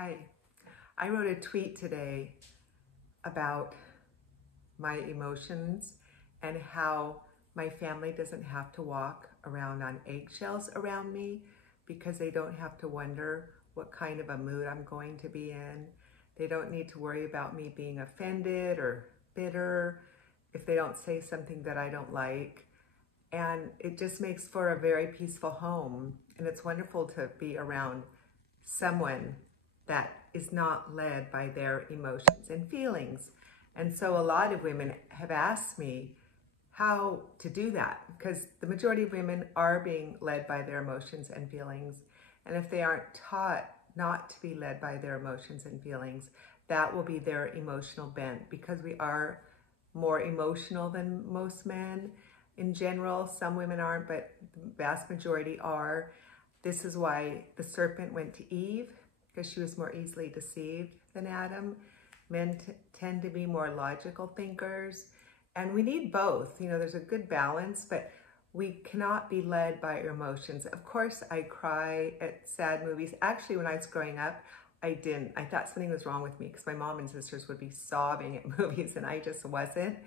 Hi, I wrote a tweet today about my emotions and how my family doesn't have to walk around on eggshells around me because they don't have to wonder what kind of a mood I'm going to be in. They don't need to worry about me being offended or bitter if they don't say something that I don't like. And it just makes for a very peaceful home. And it's wonderful to be around someone that is not led by their emotions and feelings. And so a lot of women have asked me how to do that, because the majority of women are being led by their emotions and feelings. And if they aren't taught not to be led by their emotions and feelings, that will be their emotional bent, because we are more emotional than most men in general. Some women aren't, but the vast majority are. This is why the serpent went to Eve, because she was more easily deceived than Adam. Men tend to be more logical thinkers, and we need both. You know, there's a good balance, but we cannot be led by our emotions. Of course, I cry at sad movies. Actually, when I was growing up, I didn't. I thought something was wrong with me because my mom and sisters would be sobbing at movies and I just wasn't.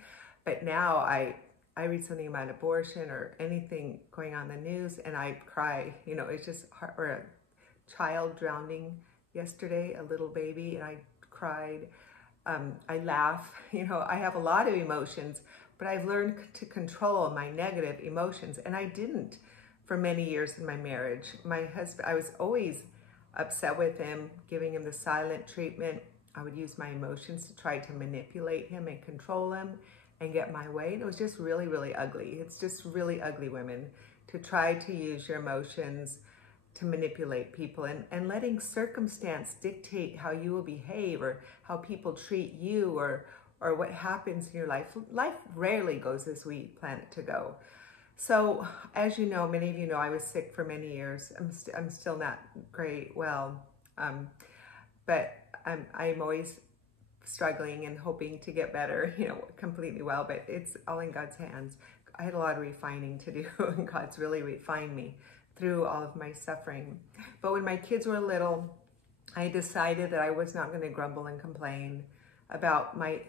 But now I read something about abortion or anything going on in the news and I cry. You know, it's just hard. Or a child drowning yesterday, a little baby, and I cried. I laugh. You know, I have a lot of emotions, but I've learned to control my negative emotions, and I didn't for many years in my marriage. My husband, I was always upset with him, giving him the silent treatment. I would use my emotions to try to manipulate him and control him and get my way. And it was just really, really ugly. It's just really ugly, women, to try to use your emotions to manipulate people and letting circumstance dictate how you will behave or how people treat you or what happens in your life. Life rarely goes as we plan it to go. So, as you know, many of you know, I was sick for many years. I'm still not great, but I'm always struggling and hoping to get better, you know, completely well, but it's all in God's hands. I had a lot of refining to do, and God's really refined me through all of my suffering. But when my kids were little, I decided that I was not going to grumble and complain about my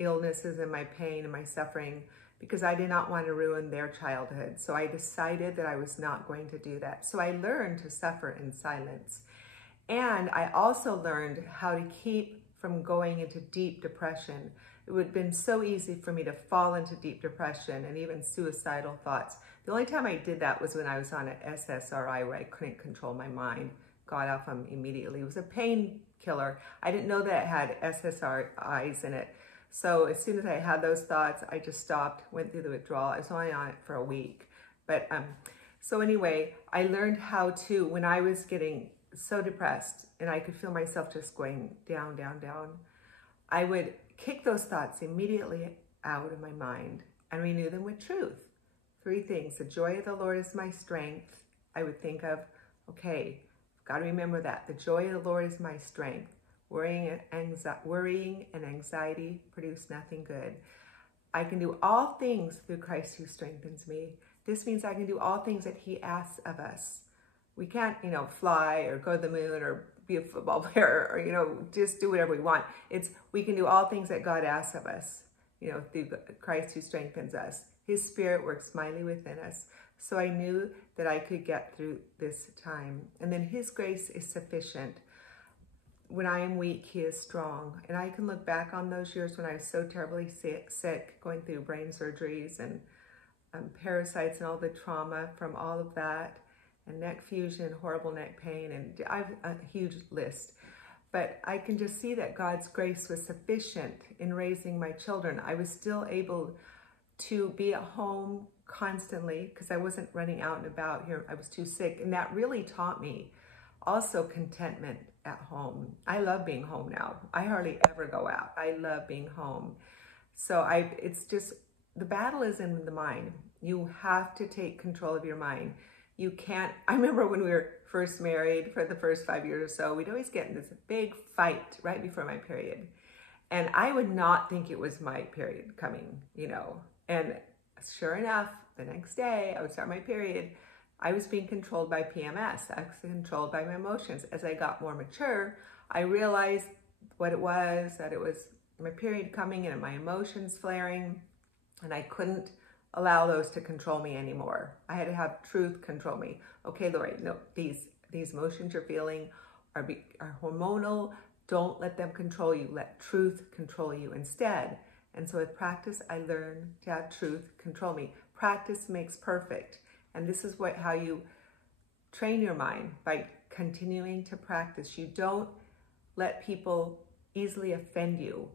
illnesses and my pain and my suffering, because I did not want to ruin their childhood. So I decided that I was not going to do that. So I learned to suffer in silence. And I also learned how to keep from going into deep depression. It would have been so easy for me to fall into deep depression and even suicidal thoughts. The only time I did that was when I was on an SSRI where I couldn't control my mind. Got off them immediately. It was a painkiller. I didn't know that it had SSRIs in it. So as soon as I had those thoughts, I just stopped, went through the withdrawal. I was only on it for a week. But so anyway, I learned how to, when I was getting so depressed and I could feel myself just going down, down, down, I would kick those thoughts immediately out of my mind and renew them with truth. 3 things. The joy of the Lord is my strength. I would think of, okay, I've got to remember that. The joy of the Lord is my strength. Worrying and anxiety produce nothing good. I can do all things through Christ who strengthens me. This means I can do all things that he asks of us. We can't, you know, fly or go to the moon or be a football player or, you know, just do whatever we want. We can do all things that God asks of us, you know, through Christ who strengthens us. His Spirit works mightily within us. So I knew that I could get through this time. And then his grace is sufficient. When I am weak, he is strong. And I can look back on those years when I was so terribly sick, going through brain surgeries and parasites and all the trauma from all of that, and neck fusion, horrible neck pain, and I have a huge list. But I can just see that God's grace was sufficient in raising my children. I was still able to be at home constantly because I wasn't running out and about here. I was too sick. And that really taught me also contentment at home. I love being home now. I hardly ever go out. I love being home. So it's just, the battle is in the mind. You have to take control of your mind. You can't, I remember when we were first married for the first 5 years or so, we'd always get in this big fight right before my period. And I would not think it was my period coming, you know. And sure enough, the next day I would start my period. I was being controlled by PMS. I was controlled by my emotions. As I got more mature, I realized what it was, that it was my period coming and my emotions flaring, and I couldn't allow those to control me anymore. I had to have truth control me. Okay, Lori, no, these emotions you're feeling are hormonal. Don't let them control you. Let truth control you instead. And so with practice, I learned to have truth control me. Practice makes perfect. And this is how you train your mind, by continuing to practice. You don't let people easily offend you.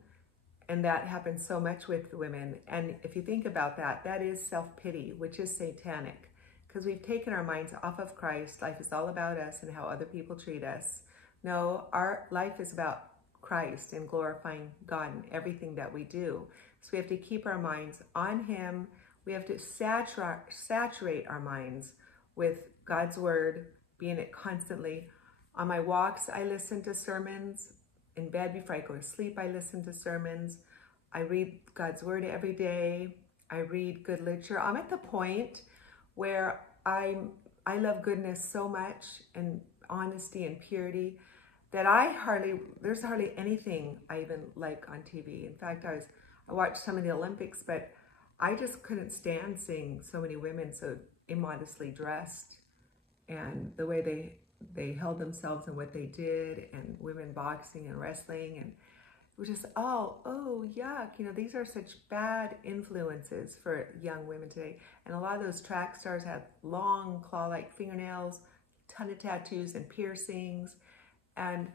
And that happens so much with women. And if you think about that, that is self-pity, which is satanic. Because we've taken our minds off of Christ. Life is all about us and how other people treat us. No, our life is about Christ and glorifying God in everything that we do. So we have to keep our minds on Him. We have to saturate our minds with God's Word, being it constantly. On my walks, I listen to sermons. In bed before I go to sleep, I listen to sermons. I read God's Word every day. I read good literature. I'm at the point where I love goodness so much, and honesty and purity, that there's hardly anything I even like on TV. In fact, I watched some of the Olympics, but I just couldn't stand seeing so many women so immodestly dressed, and the way they held themselves and what they did, and women boxing and wrestling, and it was just all, oh, yuck. These are such bad influences for young women today. And a lot of those track stars have long claw-like fingernails, ton of tattoos and piercings, and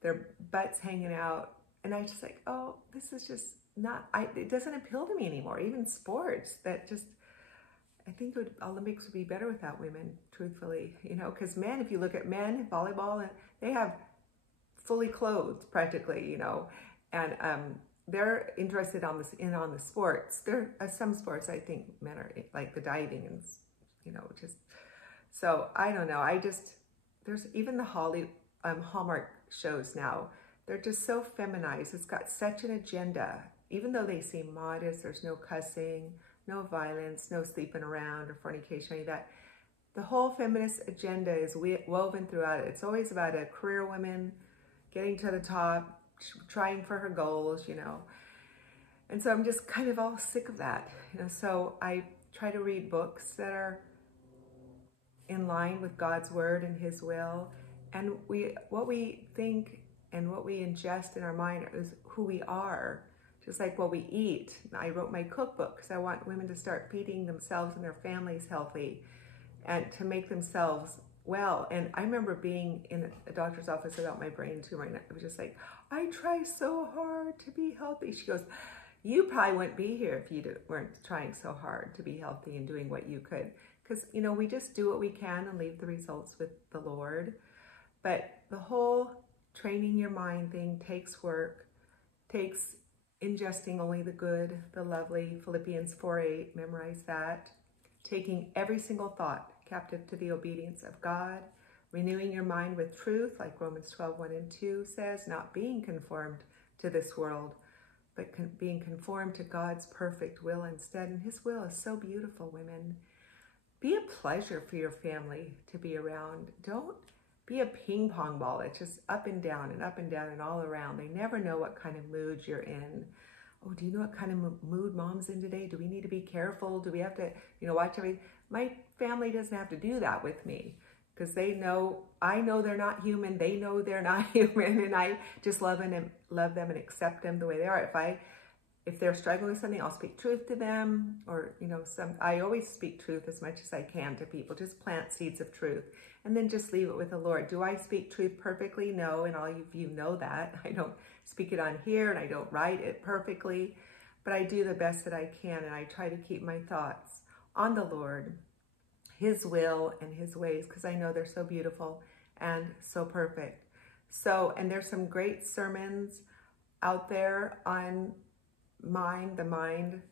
their butts hanging out. And I just like, oh, this is just not, it doesn't appeal to me anymore. Even sports, I think Olympics would be better without women, truthfully, because men, if you look at men, volleyball, they have fully clothed practically, and they're interested on the sports. There are some sports I think men are, like the diving and, just, so I don't know. There's even the Hallmark shows now, they're just so feminized. It's got such an agenda. Even though they seem modest, there's no cussing, no violence, no sleeping around or fornication, any of that. The whole feminist agenda is woven throughout it. It's always about a career woman getting to the top, trying for her goals, And so I'm just kind of all sick of that, So I try to read books that are in line with God's Word and His will. And what we think and what we ingest in our mind is who we are. Just like what we eat. I wrote my cookbook because I want women to start feeding themselves and their families healthy and to make themselves well. And I remember being in a doctor's office about my brain tumor, and it was just like, I try so hard to be healthy. She goes, you probably wouldn't be here if you weren't trying so hard to be healthy and doing what you could. Because, we just do what we can and leave the results with the Lord. But the whole training your mind thing takes work, takes ingesting only the good, the lovely, Philippians 4:8, memorize that. Taking every single thought captive to the obedience of God. Renewing your mind with truth, like Romans 12:1 and 2 says, not being conformed to this world, but being conformed to God's perfect will instead. And His will is so beautiful, women. Be a pleasure for your family to be around. Don't be a ping pong ball. It's just up and down and all around. They never know what kind of mood you're in. Oh, do you know what kind of mood mom's in today? Do we need to be careful? Do we have to, watch everything? My family doesn't have to do that with me because I know they're not human. They know they're not human, and I just love them and accept them the way they are. If they're struggling with something, I'll speak truth to them, or I always speak truth as much as I can to people. Just plant seeds of truth and then just leave it with the Lord. Do I speak truth perfectly? No, and all of you know that. I don't speak it on here and I don't write it perfectly, but I do the best that I can, and I try to keep my thoughts on the Lord, His will and His ways, because I know they're so beautiful and so perfect. So, and there's some great sermons out there on the mind,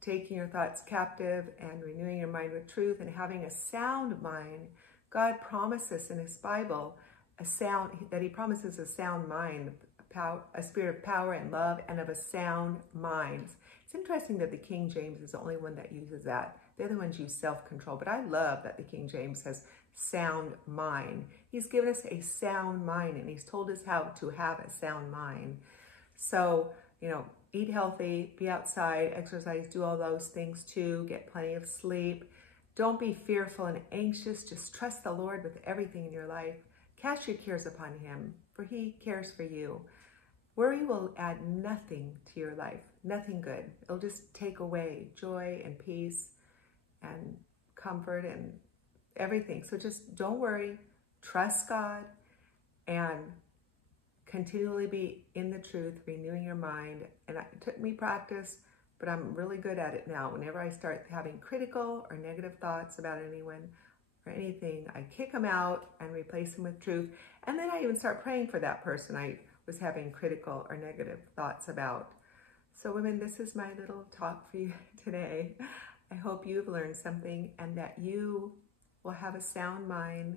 taking your thoughts captive and renewing your mind with truth and having a sound mind. God promises in His Bible He promises a sound mind, a spirit of power and love, and of a sound mind. It's interesting that the King James is the only one that uses that The other ones use self-control, but I love that the King James says sound mind. He's given us a sound mind, and he's told us how to have a sound mind. So, eat healthy, be outside, exercise, do all those things too, get plenty of sleep. Don't be fearful and anxious. Just trust the Lord with everything in your life. Cast your cares upon him, for he cares for you. Worry will add nothing to your life, nothing good. It'll just take away joy and peace and comfort and everything. So just don't worry, trust God, and continually be in the truth, renewing your mind. And it took me practice, but I'm really good at it now. Whenever I start having critical or negative thoughts about anyone or anything, I kick them out and replace them with truth. And then I even start praying for that person I was having critical or negative thoughts about. So women, this is my little talk for you today. I hope you've learned something and that you will have a sound mind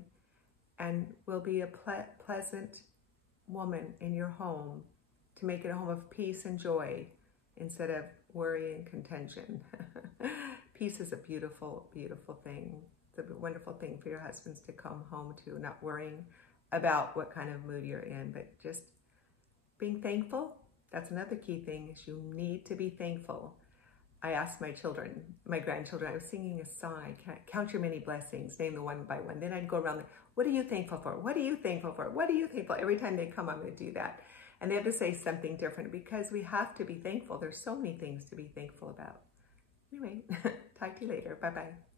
and will be a pleasant woman in your home to make it a home of peace and joy instead of worry and contention. Peace is a beautiful, beautiful thing. It's a wonderful thing for your husbands to come home to, not worrying about what kind of mood you're in, but just being thankful. That's another key thing, is you need to be thankful. I asked my children, my grandchildren, I was singing a song, count your many blessings, name them one by one. Then I'd go around, what are you thankful for? What are you thankful for? What are you thankful for? Every time they come, I'm going to do that. And they have to say something different because we have to be thankful. There's so many things to be thankful about. Anyway, talk to you later. Bye-bye.